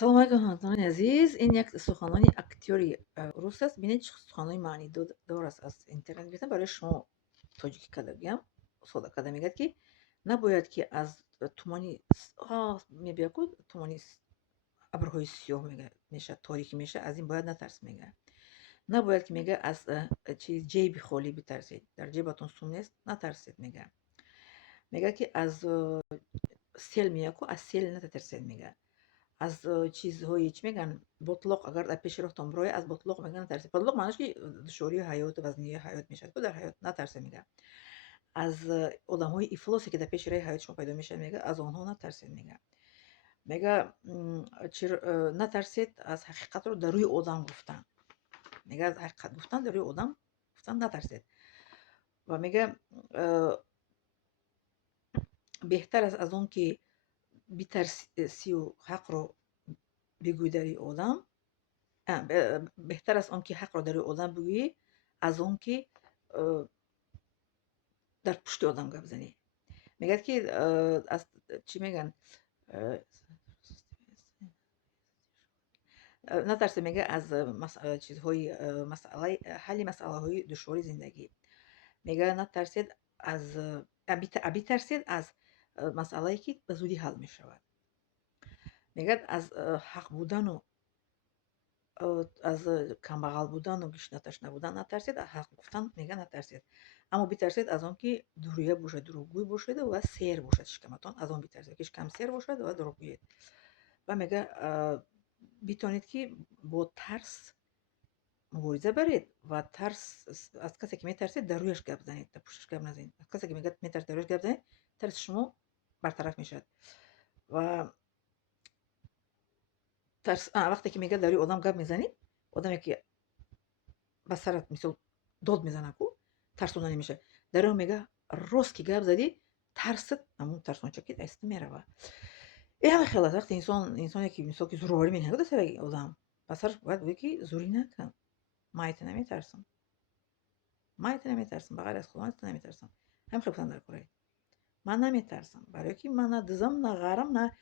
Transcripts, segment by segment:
салом алейкум ҳамватанони азиз. Ин як суханони актёри рус аст. Бинед чӣ суханони маънидор аст аз интернет гирифтам барои шумо тоҷикӣ карда гӯям. сода карда мегӯяд ки набояд ки аз тумони мебиёяд ку тумони абрҳои сиёҳ меша торикӣ меша, аз ин бояд натарс мегӯяд. Набояд ки мегӯяд аз чиз ҷейби холӣ битарсед. Дар ҷейбатон сум нест, натарсед мегӯяд. Мегӯяд ки аз сел меяд ку аз сел натарсед мегӯяд. аз чизҳои чӣ мегӯянд ботлоқ агар дар пеши роҳтон бирояд, аз ботлоқ мегӯянд натарсед. Ботлоқ маънош ки душвории ҳаёт, вазнии ҳаёт мешавад, ку дар ҳаёт натарсед мегӯяд. аз одамҳои ифлосе ки дар пеши роҳи ҳаёти шумо пайдо мешаванд мегӯяд, аз онҳо натарсед мегӯяд. Мегӯяд натарсед аз ҳақиқатро дар рӯи одам гуфтан. Мегӯяд ҳақиқат гуфтан дар рӯи одам гуфтан натарсед. Ва мегӯяд беҳтар аст аз он ки битарсию ҳақро бигӯӣ дар рӯи одам, беҳтар аст он ки ҳақро дар рӯи одам бигӯӣ, аз он ки дар пушти одам гап занӣ. Мегӯяд ки аз чӣ мегӯянд натарсед мегӯяд аз чизҳои ҳалли масъалаҳои душвори зиндагӣ. Мегӯяд натарсед аз битарсед аз масъалае ки ба зудӣ ҳал мешавад. Мегӯяд аз ҳақ будану аз камбағал будану гишнаташна будан натарсед. Аз ҳақ гуфтан мегӯяд натарсед. Аммо битарсед аз он ки дурӯя бошад, дурӯғгӯй бошед ва сер бошад шикаматон. Аз он битарсед ки шикамсер бошад ва дурӯғгӯед. Ва мегӯяд битонед ки бо тарс мубориза баред ва тарс аз касе ки метарсед дар рӯяш гап занед, дар пушташ гап назанед. Аз касе ки метарсед дар рӯяш гап занед, тарси шумо бартараф мешавад. Ва вақте ки мегӯяд дар рӯи одам гап мезанед, одаме ки ба сарат мисол дод мезанад ку тарсода намешавад. Дар он мегӯяд рост ки гап задӣ, тарсат ҳамун тарсонча ки дастӣ меравад. Ҳамин хел аст. Вақте инсоне ки мисол ки зӯроварӣ менамояд дар сари одам, ба сараш бояд гӯяд ки зӯрӣ накун. Ман аз ту наметарсам. Ман аз ту наметарсам. Ба ғайр аз Худо ман аз ту наметарсам. Ҳамин хел гуфтан дар кораи. Ман наметарсам, барое ки ман на дизам, на ғарам, на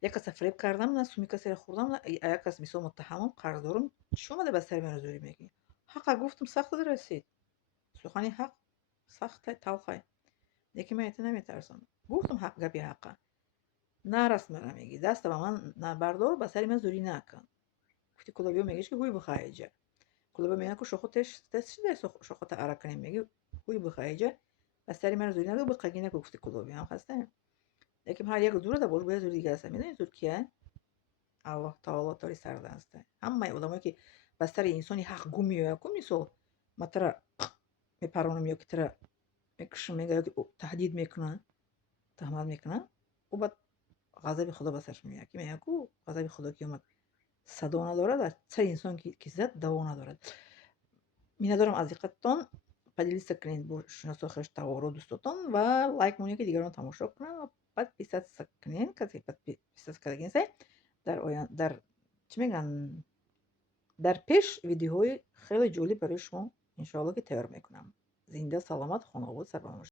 як каса фиреб кардам, на суми касеро хӯрдам, на як кас мисол муттаҳамам, қарздорам. Чӣ омада ба сари ман зӯрӣ мекунӣ? Ҳаққа гуфтам, сахт расид. Сухани ҳақ сахта, талхай. Лекин ман аз ту наметарсам. Гуфтам гапи ҳаққа. Нарас мара мегӣ. Даста ба ман набардор, ба сари ман зӯрӣ накун. Гуфти кулобиё мегӯяш ки ҳуй бихайҷа. Кулобиё мегӯяд ку шохо теш шидай шохота арак канем. Мегӯ ҳуй бихайҷа. Ба сари ман зӯрӣ накун, биқагӣ накун. Гуфти кулобиё. Ҳам хастаем. Лекин ҳар як зӯра да бош бояд зӯри дигар аст. Медонед зӯр кия? Аллоҳ таоло тори сардаста. Ҳамаи одамое ки ба сари инсони ҳақгӯ меояд ку мисол ма тара мепаронам ё ки тара мекушам, мегӯяд ки таҳдид мекунанд, таҳмат мекунанд, ӯ баъд ғазаби Худо ба сараш меояд. Ки мегӯяд ку ғазаби Худо ки омад садо надорад, аз сари инсон ки зад даво надорад. Миннатдорам аз диққататон. Поделиться кунед бо шиносои хештавору дӯстотон ва лайк монед ки дигарон тамошо кунанд ва подписаться кунед. Касе подписаться карда гиринсай дар чӣ мегӯянд дар пеш видеоҳои хеле ҷолиб барои шумо иншоалло ки тайёр мекунам. Зинда саломат, хонобод, сарбаланд бошед.